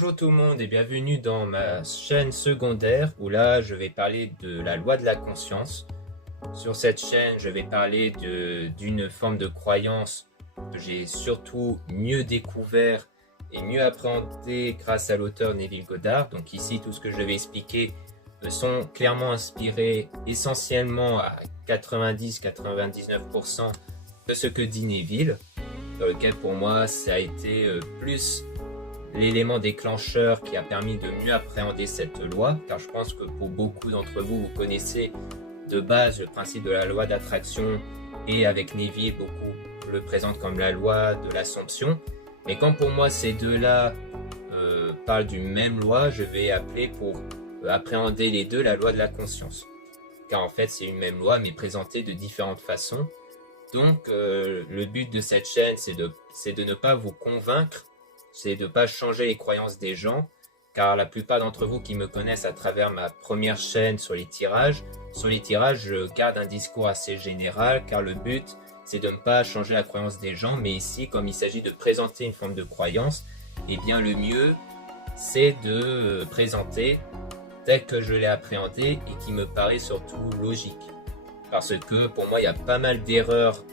Bonjour tout le monde et bienvenue dans ma chaîne secondaire où là je vais parler de la loi de la conscience. Sur cette chaîne je vais parler d'une forme de croyance que j'ai surtout mieux découvert et mieux appréhendé grâce à l'auteur Neville Goddard. Donc ici tout ce que je vais expliquer sont clairement inspirés essentiellement à 90-99% de ce que dit Neville, dans lequel pour moi ça a été plus l'élément déclencheur qui a permis de mieux appréhender cette loi, car je pense que pour beaucoup d'entre vous, vous connaissez de base le principe de la loi d'attraction, et avec Neville, beaucoup le présentent comme la loi de l'Assomption. Mais quand pour moi ces deux-là parlent d'une même loi, je vais appeler pour appréhender les deux la loi de la conscience. Car en fait c'est une même loi mais présentée de différentes façons. Donc le but de cette chaîne c'est de ne pas vous convaincre, c'est de ne pas changer les croyances des gens, car la plupart d'entre vous qui me connaissent à travers ma première chaîne sur les tirages, je garde un discours assez général, car le but c'est de ne pas changer la croyance des gens, mais ici comme il s'agit de présenter une forme de croyance, eh bien le mieux c'est de présenter tel que je l'ai appréhendé et qui me paraît surtout logique. Parce que pour moi il y a pas mal d'erreurs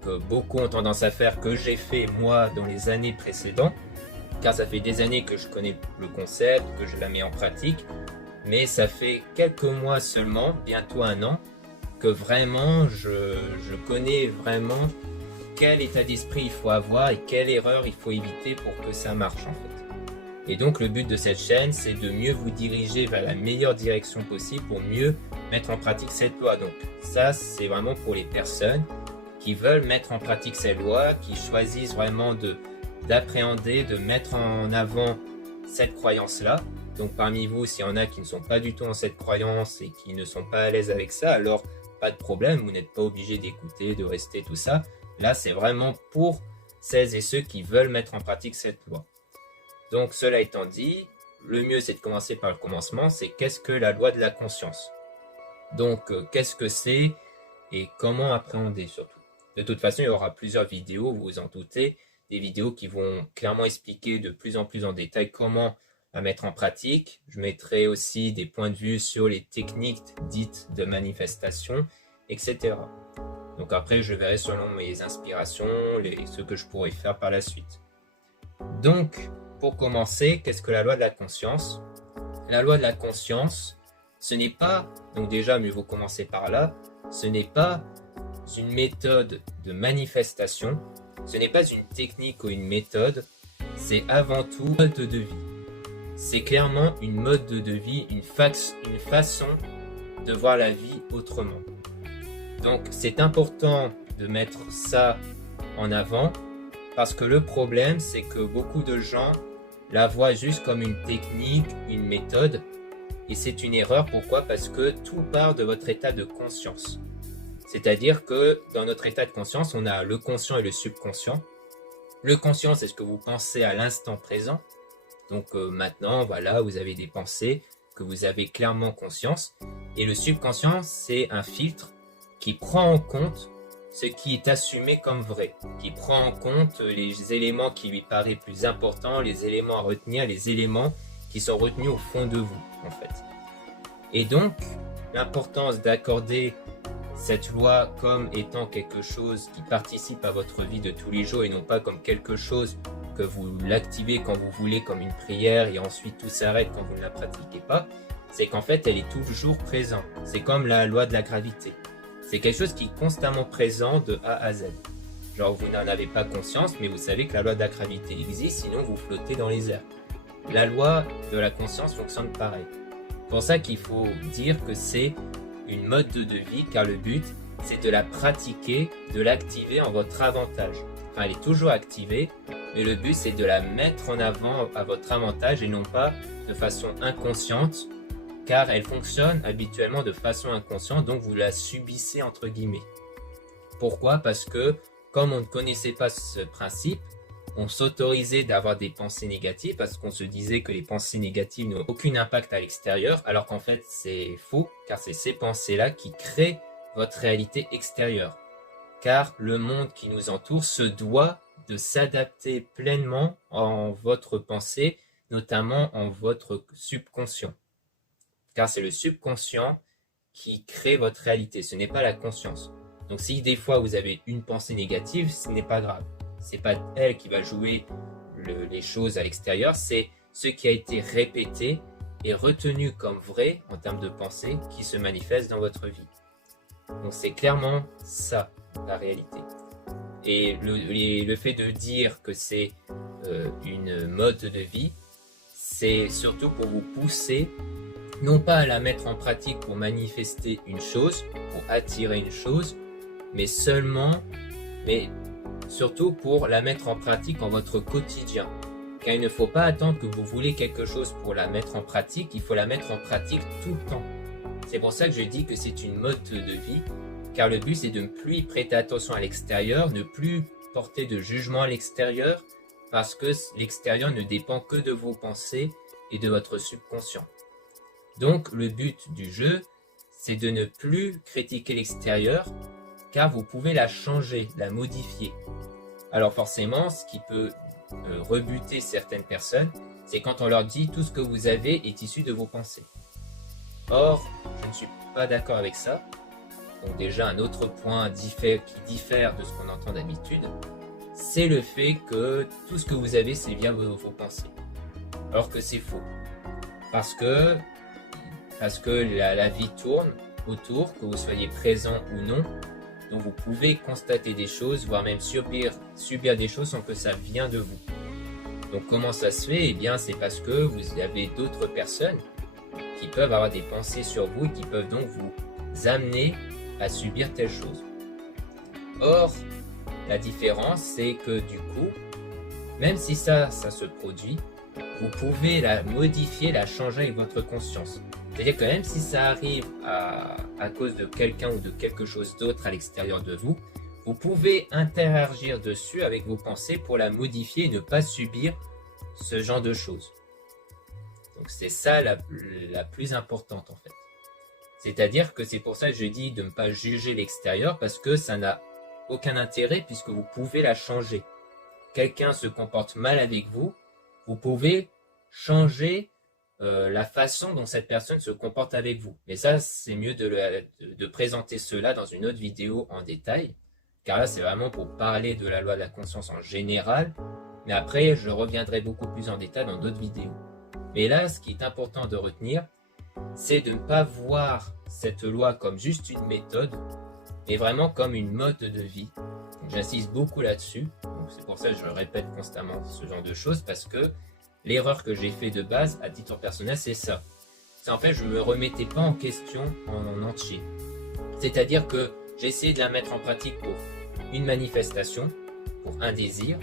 que beaucoup ont tendance à faire, que j'ai fait moi dans les années précédentes, car ça fait des années que je connais le concept, que je la mets en pratique, mais ça fait quelques mois seulement, bientôt un an, que vraiment je connais vraiment quel état d'esprit il faut avoir et quelle erreur il faut éviter pour que ça marche en fait. Et donc le but de cette chaîne, c'est de mieux vous diriger vers la meilleure direction possible pour mieux mettre en pratique cette loi. Donc ça, c'est vraiment pour les personnes qui veulent mettre en pratique cette loi, qui choisissent vraiment d'appréhender, de mettre en avant cette croyance-là. Donc parmi vous, s'il y en a qui ne sont pas du tout dans cette croyance et qui ne sont pas à l'aise avec ça, alors pas de problème, vous n'êtes pas obligé d'écouter, de rester, tout ça. Là, c'est vraiment pour celles et ceux qui veulent mettre en pratique cette loi. Donc cela étant dit, le mieux c'est de commencer par le commencement, c'est qu'est-ce que la loi de la conscience? Donc qu'est-ce que c'est et comment appréhender surtout? De toute façon, il y aura plusieurs vidéos, vous vous en doutez, des vidéos qui vont clairement expliquer de plus en plus en détail comment la mettre en pratique. Je mettrai aussi des points de vue sur les techniques dites de manifestation, etc. Donc après, je verrai selon mes inspirations, ce que je pourrais faire par la suite. Donc, pour commencer, qu'est-ce que la loi de la conscience? La loi de la conscience, ce n'est pas, donc déjà mieux vaut commencer par là, ce n'est pas une méthode de manifestation, ce n'est pas une technique ou une méthode, c'est avant tout un mode de vie. C'est clairement une mode de vie, une façon de voir la vie autrement. Donc c'est important de mettre ça en avant, parce que le problème c'est que beaucoup de gens la voient juste comme une technique, une méthode, et c'est une erreur. Pourquoi? Parce que tout part de votre état de conscience. C'est-à-dire que dans notre état de conscience, on a le conscient et le subconscient. Le conscient, c'est ce que vous pensez à l'instant présent. Donc maintenant, voilà, vous avez des pensées que vous avez clairement conscience. Et le subconscient, c'est un filtre qui prend en compte ce qui est assumé comme vrai, qui prend en compte les éléments qui lui paraissent plus importants, les éléments à retenir, les éléments qui sont retenus au fond de vous, en fait. Et donc, l'importance d'accorder cette loi comme étant quelque chose qui participe à votre vie de tous les jours et non pas comme quelque chose que vous l'activez quand vous voulez comme une prière et ensuite tout s'arrête quand vous ne la pratiquez pas, c'est qu'en fait elle est toujours présente. C'est comme la loi de la gravité. C'est quelque chose qui est constamment présent de A à Z. Genre vous n'en avez pas conscience mais vous savez que la loi de la gravité existe, sinon vous flottez dans les airs. La loi de la conscience fonctionne pareil. C'est pour ça qu'il faut dire que c'est une mode de vie, car le but c'est de la pratiquer, de l'activer en votre avantage. Enfin, elle est toujours activée, mais le but c'est de la mettre en avant à votre avantage et non pas de façon inconsciente, car elle fonctionne habituellement de façon inconsciente, donc vous la subissez entre guillemets. Pourquoi? Parce que comme on ne connaissait pas ce principe, on s'autorisait d'avoir des pensées négatives parce qu'on se disait que les pensées négatives n'ont aucun impact à l'extérieur, alors qu'en fait c'est faux, car c'est ces pensées-là qui créent votre réalité extérieure. Car le monde qui nous entoure se doit de s'adapter pleinement en votre pensée notamment en votre subconscient. Car c'est le subconscient qui crée votre réalité, ce n'est pas la conscience. Donc si des fois vous avez une pensée négative, ce n'est pas grave. C'est pas elle qui va jouer les choses à l'extérieur, c'est ce qui a été répété et retenu comme vrai en termes de pensée qui se manifeste dans votre vie. Donc c'est clairement ça la réalité. Et le fait de dire que c'est une mode de vie, c'est surtout pour vous pousser, non pas à la mettre en pratique pour manifester une chose, pour attirer une chose, mais surtout pour la mettre en pratique en votre quotidien. Car il ne faut pas attendre que vous voulez quelque chose pour la mettre en pratique, il faut la mettre en pratique tout le temps. C'est pour ça que je dis que c'est une mode de vie, car le but c'est de ne plus y prêter attention à l'extérieur, ne plus porter de jugement à l'extérieur, parce que l'extérieur ne dépend que de vos pensées et de votre subconscient. Donc le but du jeu, c'est de ne plus critiquer l'extérieur, car vous pouvez la changer, la modifier. Alors forcément, ce qui peut rebuter certaines personnes, c'est quand on leur dit tout ce que vous avez est issu de vos pensées. Or, je ne suis pas d'accord avec ça. Donc déjà, un autre point qui diffère de ce qu'on entend d'habitude, c'est le fait que tout ce que vous avez, c'est bien vos pensées. Alors que c'est faux. Parce que la vie tourne autour, que vous soyez présent ou non, donc vous pouvez constater des choses, voire même subir des choses sans que ça vienne de vous. Donc comment ça se fait? Eh bien c'est parce que vous avez d'autres personnes qui peuvent avoir des pensées sur vous et qui peuvent donc vous amener à subir telle chose. Or, la différence c'est que du coup, même si ça se produit, vous pouvez la modifier, la changer avec votre conscience. C'est-à-dire que même si ça arrive à cause de quelqu'un ou de quelque chose d'autre à l'extérieur de vous, vous pouvez interagir dessus avec vos pensées pour la modifier et ne pas subir ce genre de choses. Donc c'est ça la plus importante en fait. C'est-à-dire que c'est pour ça que je dis de ne pas juger l'extérieur parce que ça n'a aucun intérêt puisque vous pouvez la changer. Quelqu'un se comporte mal avec vous, vous pouvez changer la façon dont cette personne se comporte avec vous. Mais ça, c'est mieux de présenter cela dans une autre vidéo en détail, car là, c'est vraiment pour parler de la loi de la conscience en général, mais après, je reviendrai beaucoup plus en détail dans d'autres vidéos. Mais là, ce qui est important de retenir, c'est de ne pas voir cette loi comme juste une méthode, mais vraiment comme une mode de vie. J'insiste beaucoup là-dessus, c'est pour ça que je répète constamment ce genre de choses, parce que l'erreur que j'ai fait de base, à titre personnel, c'est ça. C'est en fait, je ne me remettais pas en question en entier. C'est-à-dire que j'essayais de la mettre en pratique pour une manifestation, pour un désir,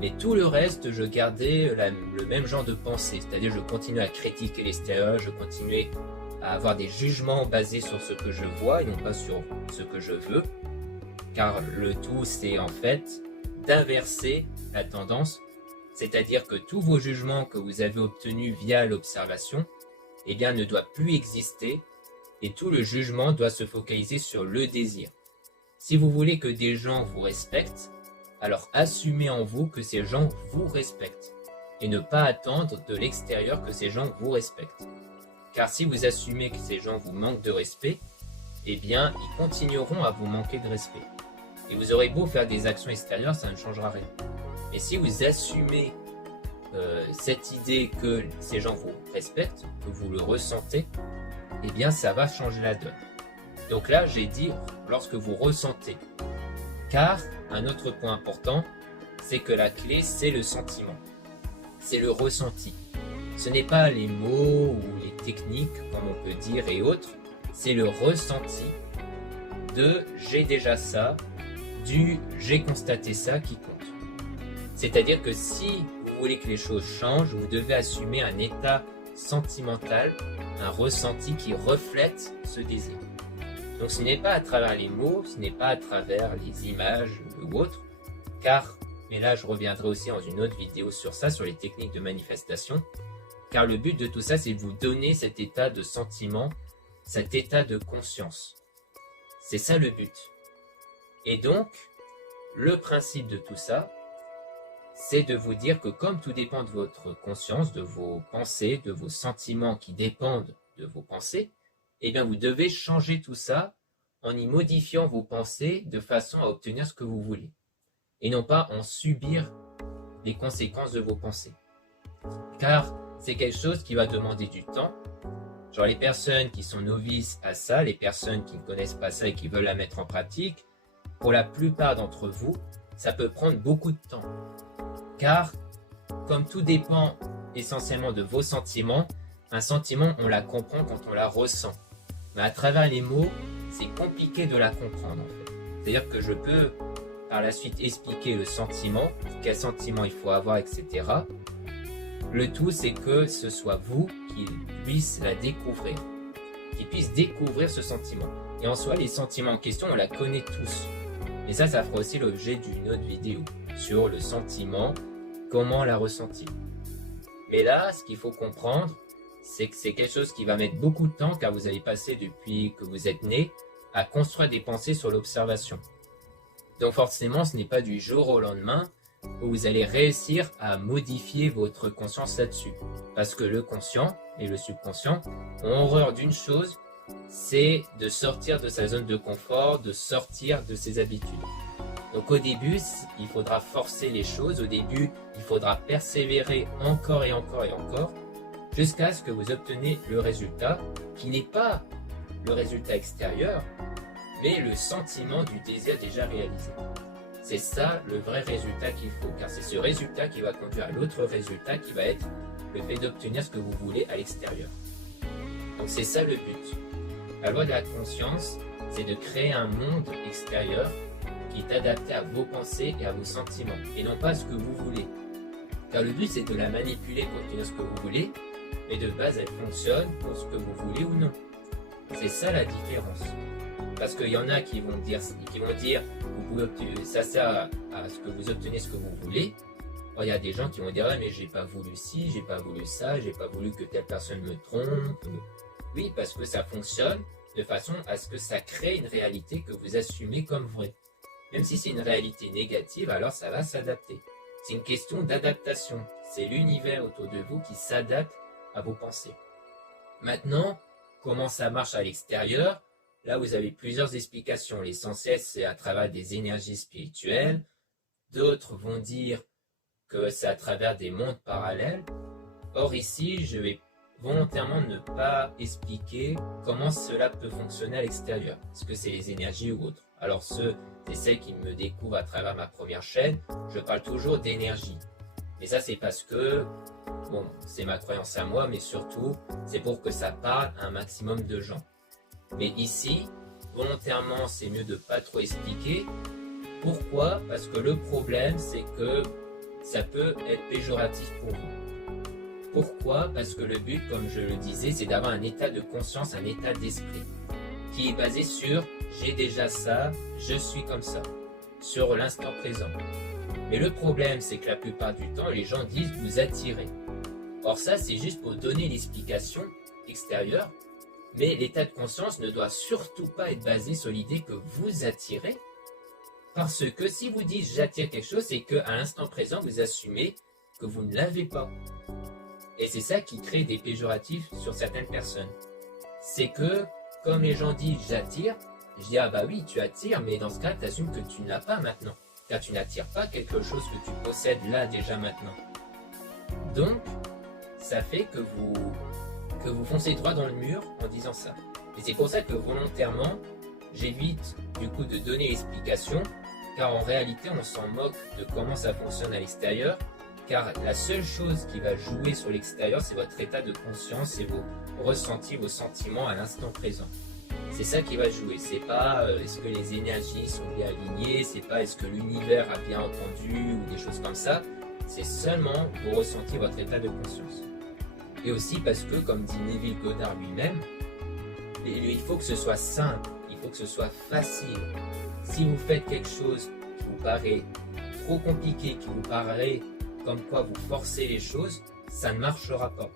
mais tout le reste, je gardais le même genre de pensée. C'est-à-dire, je continuais à critiquer l'extérieur, je continuais à avoir des jugements basés sur ce que je vois et non pas sur ce que je veux. Car le tout, c'est en fait d'inverser la tendance. C'est-à-dire que tous vos jugements que vous avez obtenus via l'observation, eh bien, ne doivent plus exister et tout le jugement doit se focaliser sur le désir. Si vous voulez que des gens vous respectent, alors assumez en vous que ces gens vous respectent et ne pas attendre de l'extérieur que ces gens vous respectent. Car si vous assumez que ces gens vous manquent de respect, eh bien, ils continueront à vous manquer de respect. Et vous aurez beau faire des actions extérieures, ça ne changera rien. Et si vous assumez cette idée que ces gens vous respectent, que vous le ressentez, eh bien ça va changer la donne. Donc là, j'ai dit lorsque vous ressentez. Car un autre point important, c'est que la clé, c'est le sentiment. C'est le ressenti. Ce n'est pas les mots ou les techniques, comme on peut dire, et autres. C'est le ressenti de « j'ai déjà ça », du « j'ai constaté ça » qui compte. C'est-à-dire que si vous voulez que les choses changent, vous devez assumer un état sentimental, un ressenti qui reflète ce désir. Donc ce n'est pas à travers les mots, ce n'est pas à travers les images ou autres, car, mais là je reviendrai aussi dans une autre vidéo sur ça, sur les techniques de manifestation, car le but de tout ça, c'est de vous donner cet état de sentiment, cet état de conscience. C'est ça le but. Et donc, le principe de tout ça, c'est de vous dire que comme tout dépend de votre conscience, de vos pensées, de vos sentiments qui dépendent de vos pensées, eh bien vous devez changer tout ça en y modifiant vos pensées de façon à obtenir ce que vous voulez. Et non pas en subir les conséquences de vos pensées. Car c'est quelque chose qui va demander du temps. Genre les personnes qui sont novices à ça, les personnes qui ne connaissent pas ça et qui veulent la mettre en pratique, pour la plupart d'entre vous, ça peut prendre beaucoup de temps. Car, comme tout dépend essentiellement de vos sentiments, un sentiment, on la comprend quand on la ressent. Mais à travers les mots, c'est compliqué de la comprendre en fait. C'est-à-dire que je peux par la suite expliquer le sentiment, quel sentiment il faut avoir, etc. Le tout, c'est que ce soit vous qui puissiez la découvrir, qui puisse découvrir ce sentiment. Et en soi, les sentiments en question, on la connaît tous. Et ça fera aussi l'objet d'une autre vidéo sur le sentiment, comment la ressentir. Mais là, ce qu'il faut comprendre, c'est que c'est quelque chose qui va mettre beaucoup de temps, car vous avez passé depuis que vous êtes né à construire des pensées sur l'observation. Donc forcément, ce n'est pas du jour au lendemain où vous allez réussir à modifier votre conscience là-dessus. Parce que le conscient et le subconscient ont horreur d'une chose, c'est de sortir de sa zone de confort, de sortir de ses habitudes. Donc au début, il faudra forcer les choses, au début, il faudra persévérer encore et encore et encore, jusqu'à ce que vous obteniez le résultat, qui n'est pas le résultat extérieur, mais le sentiment du désir déjà réalisé. C'est ça le vrai résultat qu'il faut, car c'est ce résultat qui va conduire à l'autre résultat qui va être le fait d'obtenir ce que vous voulez à l'extérieur. Donc c'est ça le but. La loi de la conscience, c'est de créer un monde extérieur qui est adapté à vos pensées et à vos sentiments, et non pas à ce que vous voulez. Car le but, c'est de la manipuler pour obtenir ce que vous voulez, mais de base, elle fonctionne pour ce que vous voulez ou non. C'est ça la différence. Parce qu'il y en a qui vont dire, vous pouvez obtenir, ça sert à ce que vous obtenez ce que vous voulez. Or, il y a des gens qui vont dire, ah, mais j'ai pas voulu ci, j'ai pas voulu ça, j'ai pas voulu que telle personne me trompe. Oui, parce que ça fonctionne de façon à ce que ça crée une réalité que vous assumez comme vraie. Même si c'est une réalité négative, alors ça va s'adapter. C'est une question d'adaptation. C'est l'univers autour de vous qui s'adapte à vos pensées. Maintenant, comment ça marche à l'extérieur? Là, vous avez plusieurs explications. L'essentiel, c'est à travers des énergies spirituelles. D'autres vont dire que c'est à travers des mondes parallèles. Or ici, je vais volontairement ne pas expliquer comment cela peut fonctionner à l'extérieur. Est-ce que c'est les énergies ou autre? Alors ceux et celles qui me découvrent à travers ma première chaîne, je parle toujours d'énergie. Et ça, c'est parce que, bon, c'est ma croyance à moi, mais surtout, c'est pour que ça parle à un maximum de gens. Mais ici, volontairement, c'est mieux de pas trop expliquer. Pourquoi? Parce que le problème, c'est que ça peut être péjoratif pour vous. Pourquoi? Parce que le but, comme je le disais, c'est d'avoir un état de conscience, un état d'esprit, qui est basé sur « j'ai déjà ça, je suis comme ça », sur l'instant présent. Mais le problème, c'est que la plupart du temps, les gens disent « vous attirez ». Or ça, c'est juste pour donner l'explication extérieure, mais l'état de conscience ne doit surtout pas être basé sur l'idée que vous attirez, parce que si vous dites « j'attire quelque chose », c'est qu'à l'instant présent, vous assumez que vous ne l'avez pas. Et c'est ça qui crée des péjoratifs sur certaines personnes. C'est que, comme les gens disent « j'attire », je dis « ah bah oui, tu attires, mais dans ce cas, tu assumes que tu ne l'as pas maintenant. Car tu n'attires pas quelque chose que tu possèdes là déjà maintenant. » Donc, ça fait que vous foncez droit dans le mur en disant ça. Et c'est pour ça que volontairement, j'évite du coup de donner l'explication, car en réalité, on s'en moque de comment ça fonctionne à l'extérieur, car la seule chose qui va jouer sur l'extérieur, c'est votre état de conscience et vos ressentis, vos sentiments à l'instant présent. C'est ça qui va jouer. C'est pas est-ce que les énergies sont bien alignées, c'est pas est-ce que l'univers a bien entendu ou des choses comme ça. C'est seulement vos ressentis, votre état de conscience. Et aussi parce que, comme dit Neville Goddard lui-même, il faut que ce soit simple, il faut que ce soit facile. Si vous faites quelque chose qui vous paraît trop compliqué, qui vous paraît comme quoi vous forcez les choses, ça ne marchera pas.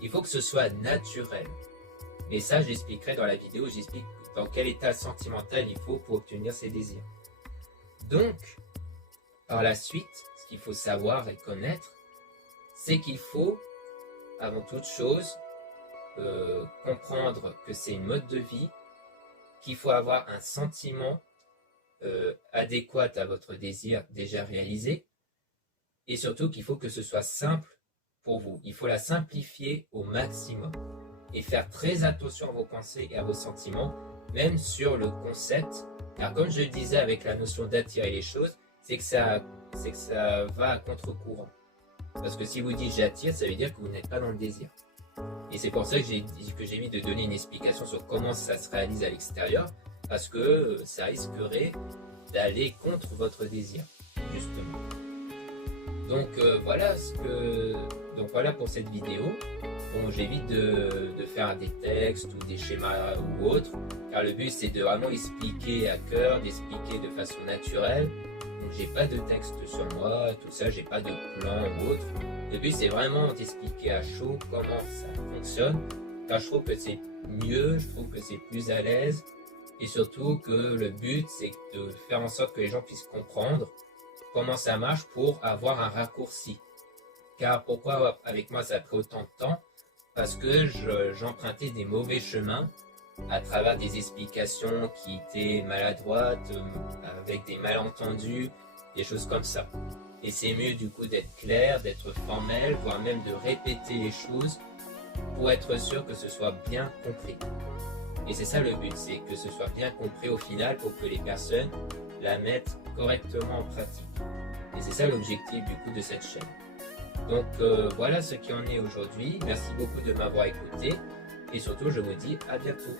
Il faut que ce soit naturel. Mais ça, j'expliquerai dans la vidéo, j'explique dans quel état sentimental il faut pour obtenir ses désirs. Donc, par la suite, ce qu'il faut savoir et connaître, c'est qu'il faut, avant toute chose, comprendre que c'est une mode de vie, qu'il faut avoir un sentiment adéquat à votre désir déjà réalisé, et surtout qu'il faut que ce soit simple pour vous. Il faut la simplifier au maximum et faire très attention à vos pensées et à vos sentiments, même sur le concept, car comme je le disais avec la notion d'attirer les choses, c'est que ça va à contre-courant. Parce que si vous dites j'attire, ça veut dire que vous n'êtes pas dans le désir. Et c'est pour ça que j'ai mis de donner une explication sur comment ça se réalise à l'extérieur, parce que ça risquerait d'aller contre votre désir, justement. Donc voilà pour cette vidéo. Bon, j'évite de faire des textes ou des schémas ou autres, car le but c'est de vraiment expliquer à cœur, d'expliquer de façon naturelle. Donc j'ai pas de texte sur moi, tout ça, j'ai pas de plan ou autre. Le but c'est vraiment d'expliquer à chaud comment ça fonctionne, car je trouve que c'est mieux, je trouve que c'est plus à l'aise, et surtout que le but c'est de faire en sorte que les gens puissent comprendre comment ça marche pour avoir un raccourci. Car pourquoi avec moi ça a pris autant de temps? Parce que j'empruntais des mauvais chemins à travers des explications qui étaient maladroites, avec des malentendus, des choses comme ça. Et c'est mieux du coup d'être clair, d'être formel, voire même de répéter les choses pour être sûr que ce soit bien compris. Et c'est ça le but, c'est que ce soit bien compris au final pour que les personnes la mettent correctement en pratique. Et c'est ça l'objectif du coup de cette chaîne. Donc voilà ce qui en est aujourd'hui. Merci beaucoup de m'avoir écouté et surtout je vous dis à bientôt.